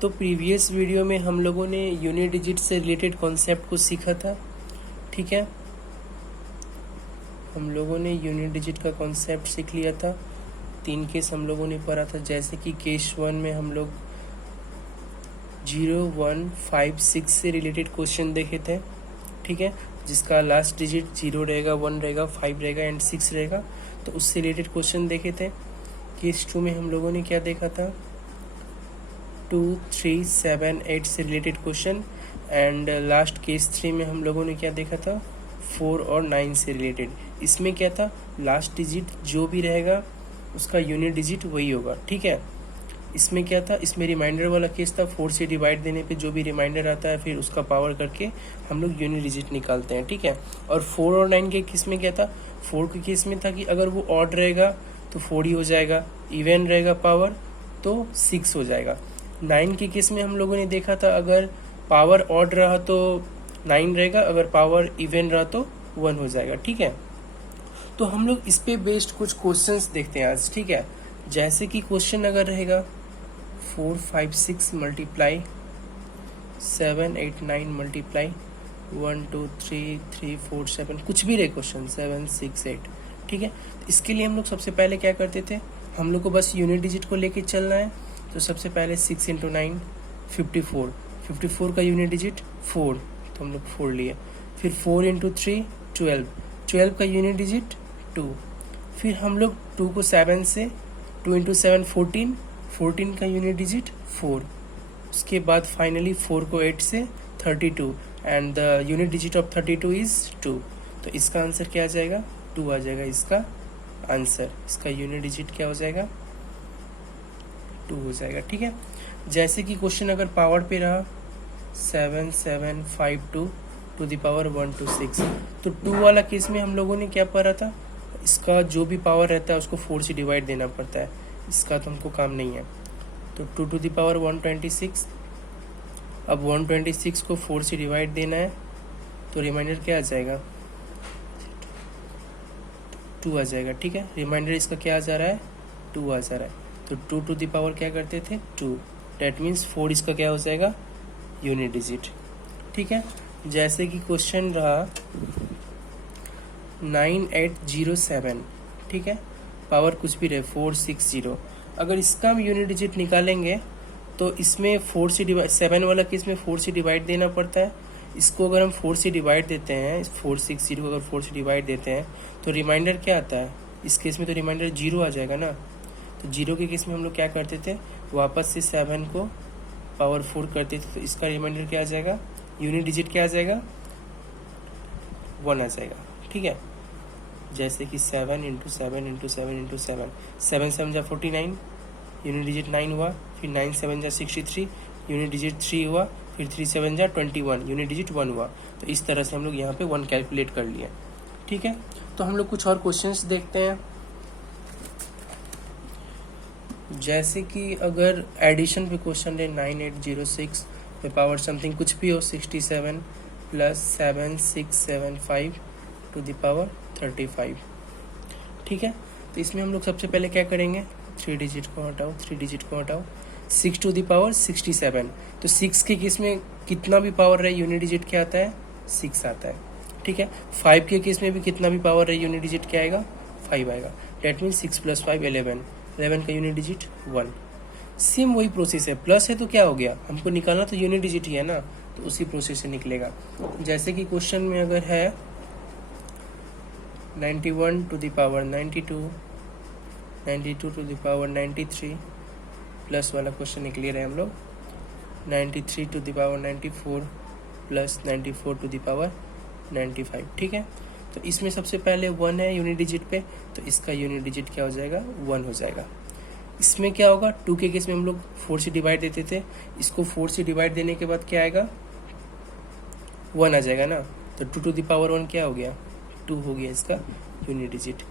तो previous video में हम लोगों ने यूनिट डिजिट से रिलेटेड कॉन्सेप्ट को सीखा था, ठीक है। हम लोगों ने यूनिट डिजिट का कॉन्सेप्ट सीख लिया था। 3 केस हम लोगों ने पढ़ा था, जैसे कि केस 1 में हम लोग 0, 1, 5, 6 से रिलेटेड क्वेश्चन देखे थे, ठीक है, जिसका लास्ट डिजिट 0 रहेगा, 1 रहेगा, 5 रहेगा एंड 6 रहेगा। तो उससे रिलेटेड क्वेश्चन देखे थे। केस 2 में हम लोगों ने क्या देखा था, 2, 3, 7, 8 से related question and last case 3 में हम लोगों ने क्या देखा था, 4 और 9 से रिलेटेड। इसमें क्या था, लास्ट डिजिट जो भी रहेगा उसका यूनिट डिजिट वही होगा, ठीक है। इसमें क्या था, इसमें रिमाइंडर वाला केस था, 4 से डिवाइड देने पे जो भी रिमाइंडर आता है फिर उसका पावर करके हम लोग यूनिट डिजिट निकालते हैं, ठीक है। और 4 और 9 के केस में क्या था, 4 के केस में था कि अगर वो ऑड रहेगा तो 4 ही हो जाएगा, इवन रहेगा पावर तो 6 हो जाएगा। 9 के केस में हम लोगों ने देखा था अगर पावर ऑड रहा तो 9 रहेगा, अगर पावर इवन रहा तो 1 हो जाएगा, ठीक है। तो हम लोग इस पे बेस्ड कुछ क्वेश्चंस देखते हैं आज, ठीक है। जैसे कि क्वेश्चन अगर रहेगा 4, 5, 6 मल्टीप्लाई 7, 8, 9 मल्टीप्लाई 1, 2, 3, 3, 4, 7, कुछ भी रहे क्वेश्चन 7, 6, 8, ठीक है। तो इसके लिए हम लोग सबसे पहले क्या करते थे, हम लोग को बस यूनिट डिजिट को लेके चलना है। तो सबसे पहले 6 × 9 54, 54 का यूनिट डिजिट 4, तो हम लोग 4 लिए। फिर 4 × 3 12, 12 का यूनिट डिजिट 2। फिर हम लोग 2 को 7 से, 2 × 7 14, 14 का यूनिट डिजिट 4। उसके बाद फाइनली 4 को 8 से 32 and the unit digit of 32 is 2। तो इसका आंसर क्या आ जाएगा, 2 आ जाएगा इसका आंसर। इसका यूनिट डिजिट क्या हो जाएगा, 2 हो जाएगा, ठीक है। जैसे कि क्वेश्चन अगर पावर पे रहा 7, 7, 5, 2 टू द पावर 1 to 6, तो 2 वाला केस में हम लोगों ने क्या पढ़ा था, इसका जो भी पावर रहता है उसको 4 से डिवाइड देना पड़ता है, इसका तो हमको काम नहीं है। तो 2 to the पावर 126, अब 126 को 4 से डिवाइड देना है तो रिमाइंडर क्या आ जाएगा, 2 आ जाएगा, ठीक है। रिमाइंडर इसका क्या आ जा रहा है, 2 आ जा रहा है। तो 2 to the पावर क्या करते थे, 2, डेट मीन्स 4 इसका क्या हो जाएगा, यूनिट डिजिट, ठीक है। जैसे कि क्वेश्चन रहा 9807, ठीक है, पावर कुछ भी रहे 460, अगर इसका हम यूनिट डिजिट निकालेंगे तो इसमें 4 से डिवाइड, 7 वाला केस में 4 से डिवाइड देना पड़ता है। इसको अगर हम 4 से डिवाइड देते हैं, 460 को अगर 4 से डिवाइड देते हैं तो रिमाइंडर क्या आता है, इस केस में तो रिमाइंडर 0 आ जाएगा ना। तो 0 के केस में हम लोग क्या करते थे, वापस से 7 को पावर 4 करते थे, तो इसका रिमाइंडर क्या आ जाएगा, यूनिट डिजिट क्या आ जाएगा, 1 आ जाएगा, ठीक है। जैसे कि 7 × 7 × 7 × 7, 7 7 जा 49, यूनिट डिजिट 9 हुआ। फिर 9 7 जा 63, यूनिट डिजिट 3 हुआ। फिर 3 7 जा 21, यूनिट डिजिट 1 हुआ। तो इस तरह से हम लोग यहाँ पे 1 कैलकुलेट कर लिए, ठीक है। तो हम लोग कुछ और क्वेश्चंस देखते हैं। जैसे कि अगर एडिशन पे क्वेश्चन है 9806 पे पावर समथिंग कुछ भी हो 67 + 7 6 7 5 टू द पावर 35, ठीक है। तो इसमें हम लोग सबसे पहले क्या करेंगे, 3 डिजिट को हटाओ, 3 डिजिट को हटाओ, 6 टू द पावर 67। तो 6 के केस में कितना भी पावर रहे यूनिट डिजिट क्या आता है, 6 आता है, ठीक है। 5 के केस में भी कितना भी पावर रहे यूनिट डिजिट क्या आएगा, 5 आएगा। डेट मीन्स 6 + 5 11, 11 का यूनिट डिजिट 1। सेम वही प्रोसेस है, प्लस है तो क्या हो गया, हमको निकालना तो यूनिट डिजिट ही है ना, तो उसी प्रोसेस से निकलेगा। जैसे कि क्वेश्चन में अगर है 91 to the power 92, 92 to the power 93, plus वाला क्वेश्चन निकले रहे हम लोग 93 to the power 94 plus 94 to the power 95, ठीक है। तो इसमें सबसे पहले 1 है यूनिट डिजिट पे, तो इसका यूनिट डिजिट क्या हो जाएगा, 1 हो जाएगा। इसमें क्या होगा, 2 के केस में हम लोग 4 से डिवाइड देते थे, इसको 4 से डिवाइड देने के बाद क्या आएगा, 1 आ जाएगा ना। तो 2 टू द पावर 1 क्या हो गया, 2 हो गया इसका यूनिट डिजिट।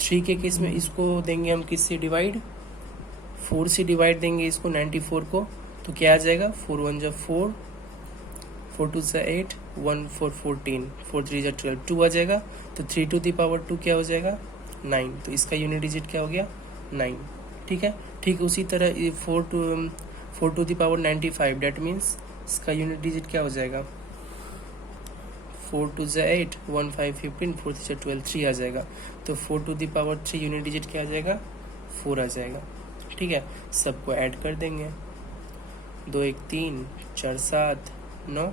3 के केस में इसको देंगे हम किससे डिवाइड, 4 से डिवाइड देंगे इसको 94 को, तो क्या आ जाएगा, 4 1 जा 4, 4 2 जा 8, 1 4 14, 4 3 जा 12, 2 आ जाएगा। तो 3 टू द पावर 2 क्या हो जाएगा, 9। तो इसका यूनिट डिजिट क्या हो गया, 9, ठीक है। ठीक उसी तरह 4 to the power 95, that means इसका यूनिट डिजिट क्या हो जाएगा, 4 टू ज़ा 8, 1 5 15, 4 3 12, 3 आ जाएगा। तो 4 to the power 3 unit digit क्या आ जाएगा, 4 आ जाएगा। ठीक है, सबको ऐड कर देंगे, 2 1 3 4 7 9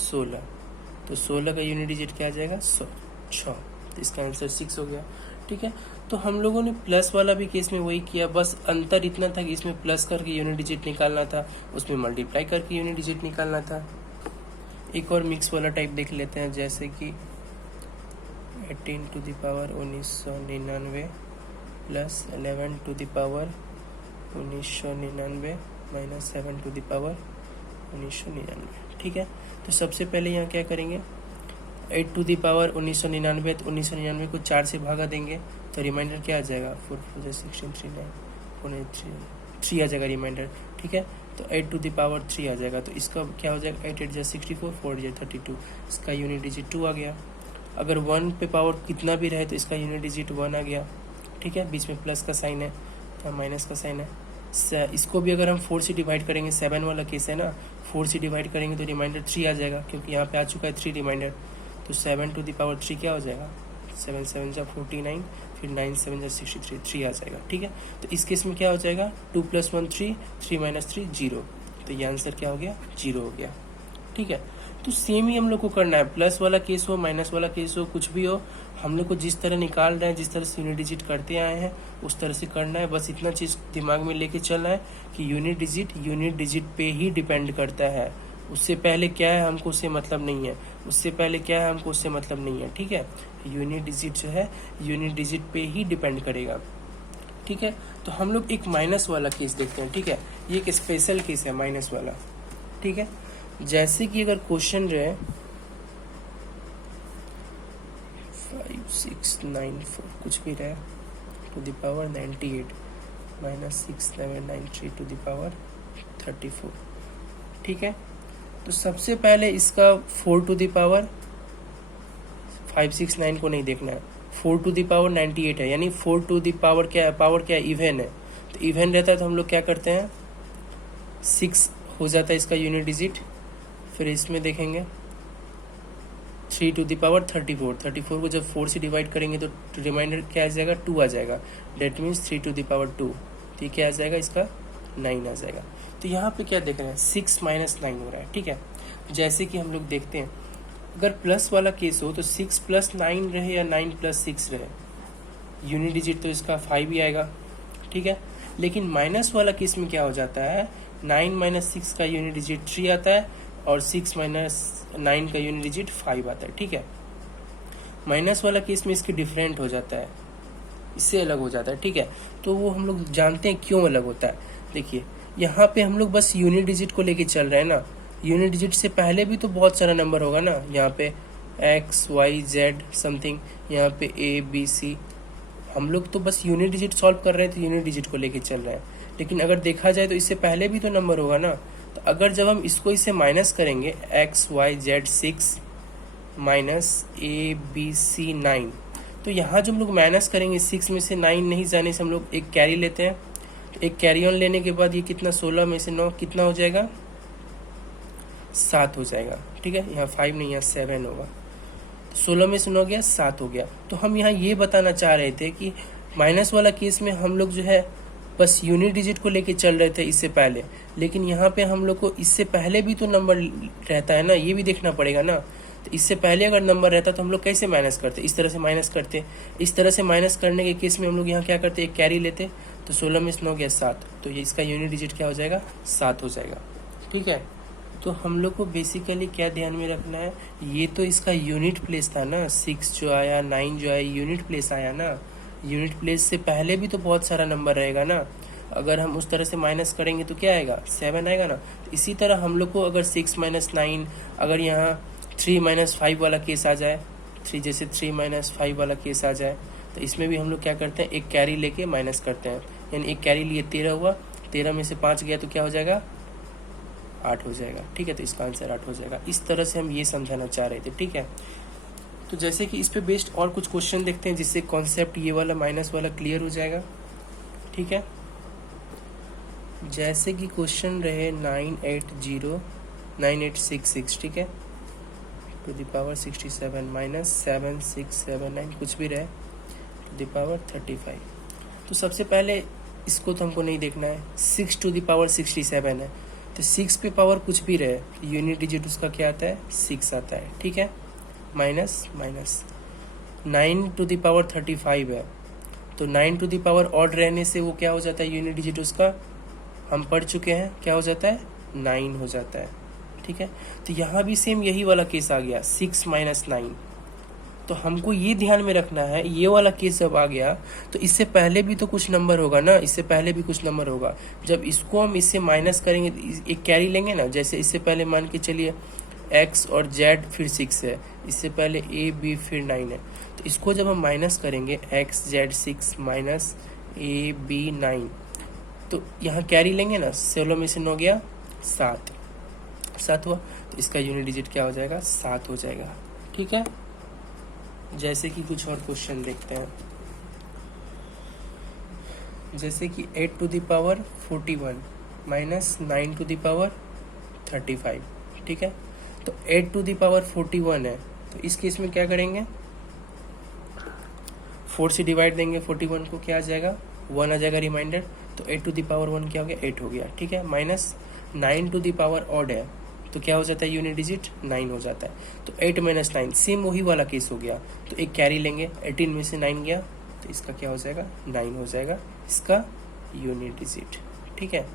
16, तो 16 का यूनिट डिजिट क्या आ जाएगा, 6। तो इसका आंसर 6 हो गया। ठीक है, तो हम लोगों ने प्लस वाला भी केस में वही किया, बस अंतर इतना था कि इसमें प्लस करके यूनिट डिजिट निकालना था, उसमें मल्टीप्लाई करके यूनिट डिजिट निकालना था। एक और मिक्स वाला टाइप देख लेते हैं, जैसे कि 18 to the power 1999 plus 11 to the power 1999 minus 7 to the power 1999। ठीक है, तो सबसे पहले यहाँ क्या करेंगे, 8 टू द पावर 1999, तो 1999 को 4 से भागा देंगे तो रिमाइंडर क्या आ जाएगा, 4 4 16 3 9 3 आ जाएगा रिमाइंडर। ठीक है, तो 8 टू द पावर 3 आ जाएगा, तो इसका क्या हो जाएगा, 8 8 जा 64, 4 जा 32, इसका यूनिट डिजिट 2 आ गया। अगर 1 पे पावर कितना भी रहे तो इसका यूनिट डिजिट 1 आ गया। ठीक है, बीच में प्लस का साइन है तो माइनस का साइन है। इसको भी अगर हम 4 से डिवाइड करेंगे, 7 वाला केस है ना, 4 से डिवाइड करेंगे तो रिमाइंडर 3 आ जाएगा, क्योंकि यहाँ पे आ चुका है 3 रिमाइंडर। तो 7 टू द पावर 3 क्या हो जाएगा, 7 7 जा 49, फिर 9 7 जा 63, 3 आ जाएगा। ठीक है, तो इस केस में क्या हो जाएगा, 2 + 1 3, 3 - 3 0, तो ये आंसर क्या हो गया, 0 हो गया। ठीक है, तो सेम ही हम लोग को करना है, प्लस वाला केस हो माइनस वाला केस हो कुछ भी हो, हम लोग को जिस तरह निकाल रहे हैं, जिस तरह से यूनिट डिजिट करते आए हैं उस तरह से करना है। बस इतना चीज़ दिमाग में लेके चलना है कि यूनिट डिजिट पे ही डिपेंड करता है, उससे पहले क्या है हमको उससे मतलब नहीं है, उससे पहले क्या है हमको उससे मतलब नहीं है। ठीक है, यूनिट डिजिट जो है यूनिट डिजिट पे ही डिपेंड करेगा। ठीक है, तो हम लोग एक माइनस वाला केस देखते हैं। ठीक है, ये एक स्पेशल केस है माइनस वाला। ठीक है, जैसे कि अगर क्वेश्चन रहे 5 6 9 4 कुछ भी रहे to the power 98 minus 6 7 9 3 to the power 34। ठीक है, तो सबसे पहले इसका 4 टू द पावर 5 6 9 को नहीं देखना है, 4 टू द पावर 98 है, यानी 4 टू द पावर क्या है, इवन है। तो इवन रहता है तो हम लोग क्या करते हैं, 6 हो जाता है इसका यूनिट डिजिट। फिर इसमें देखेंगे 3 टू द पावर 34 को जब 4 से डिवाइड करेंगे तो रिमाइंडर क्या आ जाएगा, 2 आ जाएगा, that means 3 to the power 2, तो ये क्या आ जाएगा, इसका 9 आ जाएगा। तो यहाँ पे क्या देख रहे हैं, 6 - 9 हो रहा है। ठीक है, जैसे कि हम लोग देखते हैं अगर प्लस वाला केस हो तो 6 + 9 रहे या 9 + 6 रहे, यूनिट डिजिट तो इसका 5 ही आएगा। ठीक है, लेकिन माइनस वाला केस में क्या हो जाता है, 9 - 6 का यूनिट डिजिट 3 आता है और 6 - 9 का यूनिट डिजिट 5 आता है। ठीक है, माइनस वाला केस में इसके डिफरेंट हो जाता है, इससे अलग हो जाता है। ठीक है, तो वो हम लोग जानते हैं क्यों अलग होता है। देखिए यहाँ पे हम लोग बस यूनिट डिजिट को लेके चल रहे हैं ना, यूनिट डिजिट से पहले भी तो बहुत सारा नंबर होगा ना, यहाँ पे x y z समथिंग, यहाँ पे a b c, हम लोग तो बस यूनिट डिजिट सॉल्व कर रहे हैं तो यूनिट डिजिट को लेके चल रहे हैं। लेकिन अगर देखा जाए तो इससे पहले भी तो नंबर होगा ना, तो अगर जब हम इसको इससे माइनस करेंगे x y z 6 minus a b c 9, तो यहाँ जो हम लोग माइनस करेंगे 6 में से 9 नहीं जाने से हम लोग एक कैरी लेते हैं, तो एक कैरी ऑन लेने के बाद ये कितना 16 में से 9 कितना हो जाएगा, 7 हो जाएगा। ठीक है, यहाँ 5 नहीं, यहाँ 7 होगा, 16 में से 9 गया 7 हो गया। तो हम यहाँ ये बताना चाह रहे थे कि माइनस वाला केस में हम लोग जो है बस यूनिट डिजिट को लेके चल रहे थे इससे पहले, लेकिन यहाँ पे हम लोग को इससे पहले भी तो नंबर रहता है ना, ये भी देखना पड़ेगा ना। तो इससे पहले अगर नंबर रहता तो हम लोग कैसे माइनस करते, इस तरह से माइनस करते। इस तरह से माइनस करने के केस में हम लोग यहाँ क्या करते, एक कैरी लेते, तो 16 में से 9 गया 7, तो ये इसका यूनिट डिजिट क्या हो जाएगा, 7 हो जाएगा। ठीक है, तो हम लोग को बेसिकली क्या ध्यान में रखना है, ये तो इसका यूनिट प्लेस था ना, 6 जो आया 9 जो आया यूनिट प्लेस आया ना, यूनिट प्लेस से पहले भी तो बहुत सारा नंबर रहेगा ना। अगर हम उस तरह से माइनस करेंगे तो क्या आएगा, 7 आएगा ना। तो इसी तरह हम लोग को अगर 6 - 9, अगर यहाँ 3 - 5 वाला केस आ जाए, 3 जैसे 3 - 5 वाला केस आ जाए, तो इसमें भी हम लोग क्या करते हैं, एक कैरी लेके माइनस करते हैं, यानी एक कैरी लिए 13 हुआ, 13 में से 5 गया तो क्या हो जाएगा, 8 हो जाएगा। ठीक है, तो इसका आंसर 8 हो जाएगा। इस तरह से हम ये समझाना चाह रहे थे। ठीक है, तो जैसे कि इस पे बेस्ड और कुछ क्वेश्चन देखते हैं जिससे कॉन्सेप्ट ये वाला माइनस वाला क्लियर हो जाएगा। ठीक है, जैसे कि क्वेश्चन रहे 9866, ठीक है, टू द पावर 67 माइनस 7679 कुछ भी रहे टू द पावर 35। तो सबसे पहले इसको तो हमको नहीं देखना है, 6 टू द पावर 67 है, तो 6 पे पावर कुछ भी रहे यूनिट डिजिट उसका क्या आता है, 6 आता है, ठीक है, माइनस 9 टू द पावर 35 है, तो 9 टू द पावर ऑड रहने से वो क्या हो जाता है, यूनिट डिजिट उसका हम पढ़ चुके हैं, क्या हो जाता है, 9 हो जाता है, ठीक है। तो यहाँ भी सेम यही वाला केस आ गया, 6 माइनस 9। तो हमको ये ध्यान में रखना है, ये वाला केस जब आ गया तो इससे पहले भी तो कुछ नंबर होगा ना, इससे पहले भी कुछ नंबर होगा। जब इसको हम इससे माइनस करेंगे, एक कैरी लेंगे ना, जैसे इससे पहले मान के चलिए x और z फिर 6 है, इससे पहले a b फिर 9 है, तो इसको जब हम माइनस करेंगे x z 6 minus a b 9, तो यहाँ कैरी लेंगे ना, 16 में से 9 गया 7 हुआ, तो इसका यूनिट डिजिट क्या हो जाएगा, 7 हो जाएगा, ठीक है। जैसे कि कुछ और क्वेश्चन देखते हैं, जैसे कि 8 to the power 41 minus 9 to the power 35, ठीक है। तो 8 टू द पावर 41 है, तो इस केस में क्या करेंगे, 4 से डिवाइड देंगे 41 को, क्या आ जाएगा, 1 आ जाएगा रिमाइंडर, तो 8 टू द पावर 1 क्या हो गया, 8 हो गया, ठीक है। Minus 9 to the power odd है, तो क्या हो जाता है, यूनिट डिजिट 9 हो जाता है, तो 8 माइनस 9 सेम वही वाला केस हो गया, तो एक कैरी लेंगे, 18 में से 9 गया, तो इसका क्या हो जाएगा, 9 हो जाएगा इसका यूनिट डिजिट, ठीक है।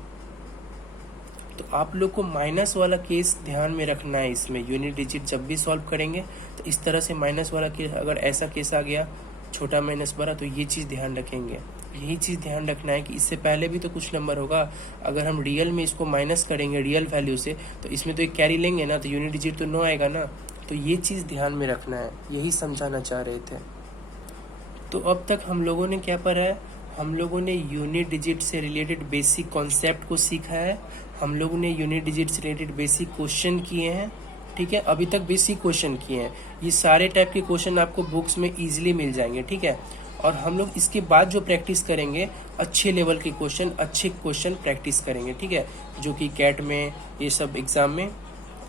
तो आप लोग को माइनस वाला केस ध्यान में रखना है, इसमें यूनिट डिजिट जब भी सॉल्व करेंगे तो इस तरह से माइनस वाला केस, अगर ऐसा केस आ गया छोटा माइनस बड़ा, तो ये चीज़ ध्यान रखेंगे, यही चीज़ ध्यान रखना है कि इससे पहले भी तो कुछ नंबर होगा, अगर हम रियल में इसको माइनस करेंगे रियल वैल्यू से, तो इसमें तो एक कैरी लेंगे ना, तो यूनिट डिजिट तो 9 आएगा ना, तो ये चीज़ ध्यान में रखना है, यही समझाना चाह रहे थे। तो अब तक हम लोगों ने क्या पढ़ा है, हम लोगों ने यूनिट डिजिट से रिलेटेड बेसिक कॉन्सेप्ट को सीखा है, हम लोगों ने यूनिट डिजिट से रिलेटेड बेसिक क्वेश्चन किए हैं, ठीक है, अभी तक बेसिक क्वेश्चन किए हैं, ये सारे टाइप के क्वेश्चन आपको बुक्स में इजीली मिल जाएंगे, ठीक है। और हम लोग इसके बाद जो प्रैक्टिस करेंगे, अच्छे लेवल के क्वेश्चन, अच्छे क्वेश्चन प्रैक्टिस करेंगे, ठीक है, जो कि कैट में ये सब एग्ज़ाम में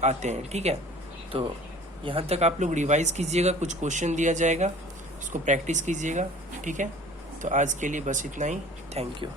आते हैं, ठीक है। तो यहाँ तक आप लोग रिवाइज कीजिएगा, कुछ क्वेश्चन दिया जाएगा, उसको प्रैक्टिस कीजिएगा, ठीक है। तो आज के लिए बस इतना ही, थैंक यू।